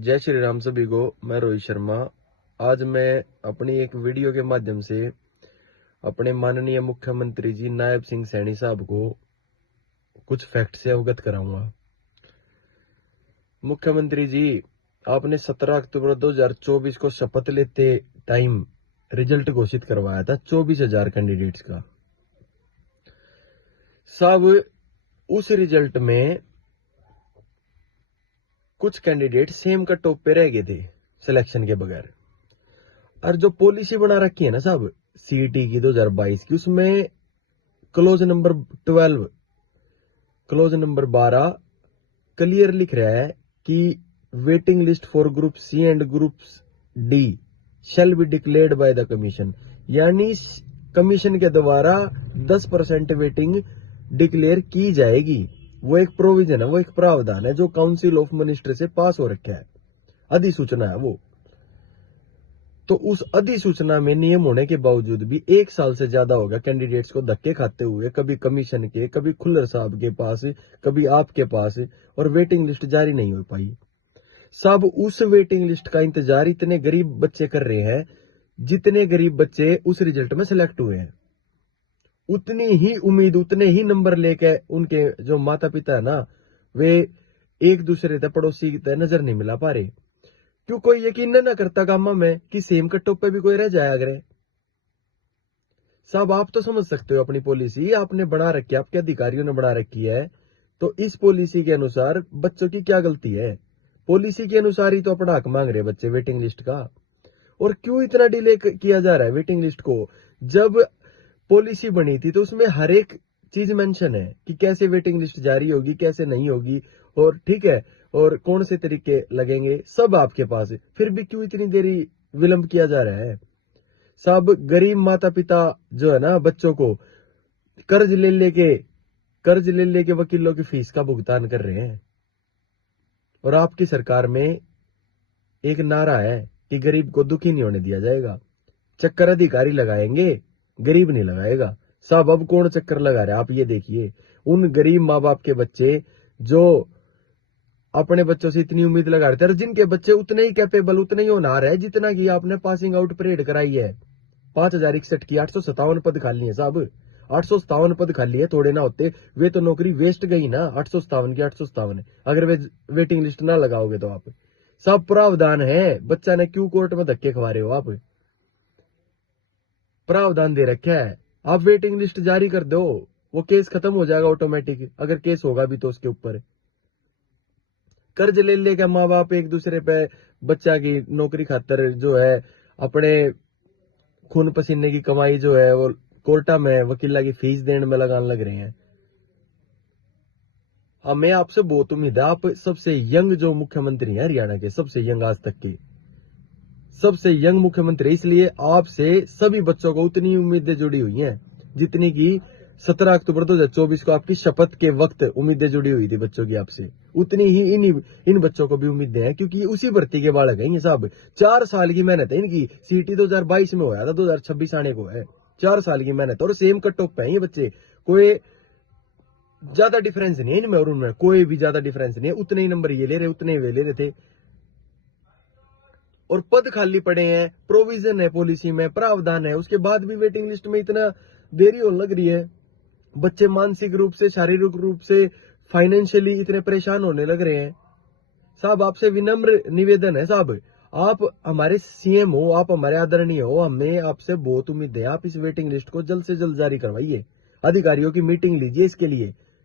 जय श्री राम सभी को। मैं रोहित शर्मा। आज मैं अपनी एक वीडियो के माध्यम से अपने माननीय मुख्यमंत्री जी नायब सिंह सैनी साहब को कुछ फैक्ट से अवगत कराऊंगा। मुख्यमंत्री जी, आपने 17 अक्टूबर 2024 को शपथ लेते टाइम रिजल्ट घोषित करवाया था 24,000 कैंडिडेट्स का। साहब, उस रिजल्ट में कुछ कैंडिडेट सेम कट ऑफ पे रह गए थे सिलेक्शन के बगैर। और जो पॉलिसी बना रखी है ना साहब सीईटी की 2022 की, उसमें close number 12 close number 12 clear लिख रहा है कि waiting list for group C and group D shall be declared by the commission. यानी कमीशन के द्वारा 10% वेटिंग डिक्लेयर की जाएगी। वो एक प्रोविजन है, वो एक प्रावधान है जो काउंसिल ऑफ मिनिस्टर से पास हो रखा है, अधिसूचना है वो। तो उस अधिसूचना में नियम होने के बावजूद भी 1 साल से ज्यादा हो गया कैंडिडेट्स को धक्के खाते हुए, कभी कमीशन के, कभी खुल्लर साहब के पास, कभी आपके पास, और वेटिंग लिस्ट जारी नहीं हो पाई। सब उस वेटिंग लिस्ट का इंतजार इतने गरीब बच्चे कर रहे हैं जितने गरीब बच्चे उस रिजल्ट में सिलेक्ट हुए हैं। उतनी ही उम्मीद, उतने ही नंबर लेके उनके जो माता पिता है ना, वे एक दूसरे तक, पड़ोसी तक नजर नहीं मिला पा रहे। क्यों कोई यकीन न करता गामा में कि सेम कट्टों पे भी कोई रह जाया करे। साहब, आप तो समझ सकते हो अपनी पॉलिसी आपने बना रखी है, आपके अधिकारियों ने बना रखी है। तो इस पॉलिसी के अनुसार बच्चों की क्या गलती है? पॉलिसी के अनुसार ही तो अपना हक मांग रहे बच्चे वेटिंग लिस्ट का। और क्यों इतना डिले किया जा रहा है वेटिंग लिस्ट को? जब पॉलिसी बनी थी तो उसमें हर एक चीज मेंशन है कि कैसे वेटिंग लिस्ट जारी होगी, कैसे नहीं होगी, और ठीक है, और कौन से तरीके लगेंगे, सब आपके पास है। फिर भी क्यों इतनी देरी विलंब किया जा रहा है? सब गरीब माता पिता जो है ना, बच्चों को कर्ज ले लेके वकीलों की फीस का भुगतान कर रहे हैं। और आपकी सरकार में एक नारा है कि गरीब को दुखी नहीं होने दिया जाएगा। चक्कर अधिकारी लगाएंगे, गरीब नहीं लगाएगा। साहब, अब कौन चक्कर लगा रहा है आप ये देखिए। उन गरीब माँ बाप के बच्चे जो अपने बच्चों से इतनी उम्मीद लगा रहे थे, और जिनके बच्चे उतने ही कैपेबल, उतने ही होनहार है जितना कि आपने पासिंग आउट परेड कराई है। 5,061 की 857 पद खाली है साहब। 857 पद खाली है, थोड़े ना होते। वे तो नौकरी वेस्ट गई ना। 857 की 857 अगर वे वेटिंग लिस्ट ना लगाओगे तो आप। सब प्रावधान है, बच्चा ने क्यों कोर्ट में धक्के खवा रहे हो आप? प्रावधान दे रखा है, आप वेटिंग लिस्ट जारी कर दो, वो केस खत्म हो जाएगा ऑटोमेटिक। अगर केस होगा भी तो उसके ऊपर कर्ज ले लेगा माँ बाप एक दूसरे पे बच्चा की नौकरी खातर जो है अपने खून पसीने की कमाई जो है वो कोर्टा में वकीला की फीस देने में लगाने लग रहे हैं। हमें आपसे बहुत उम्मीद है। आप सबसे यंग जो मुख्यमंत्री हैं हरियाणा के, सबसे यंग आज तक के सबसे यंग मुख्यमंत्री, इसलिए आपसे सभी बच्चों को उतनी उम्मीदें जुड़ी हुई हैं जितनी की 17 अक्टूबर 2024 को आपकी शपथ के वक्त उम्मीदें जुड़ी हुई थी बच्चों की आपसे। उतनी ही इन बच्चों को भी उम्मीदें हैं, क्योंकि उसी भर्ती के बालक हैं ये साहब। 4 साल की मेहनत है इनकी। सीटी 2022 में होया था, 2026 आने को है। 4 साल की मेहनत, और सेम कट ऑफ पे है ये बच्चे। कोई ज्यादा डिफरेंस नहीं है इनमें और उनमें, कोई भी ज्यादा डिफरेंस नहीं है। उतने ही नंबर ये ले रहे, उतने ही वे ले रहे थे। और पद खाली पड़े हैं, प्रोविजन है, पॉलिसी में प्रावधान है, उसके बाद भी वेटिंग लिस्ट में इतना देरी होने लग रही है। बच्चे मानसिक रूप से, शारीरिक रूप से, फाइनेंशियली इतने परेशान होने लग रहे हैं। साहब, आपसे विनम्र निवेदन है साहब, आप हमारे सीएम हो, आप हमारे आदरणीय हो, हमें आपसे बहुत उम्मीद है। आप इस वेटिंग लिस्ट को जल्द से जल्द जारी करवाइए। अधिकारियों की मीटिंग लीजिए इसके लिए।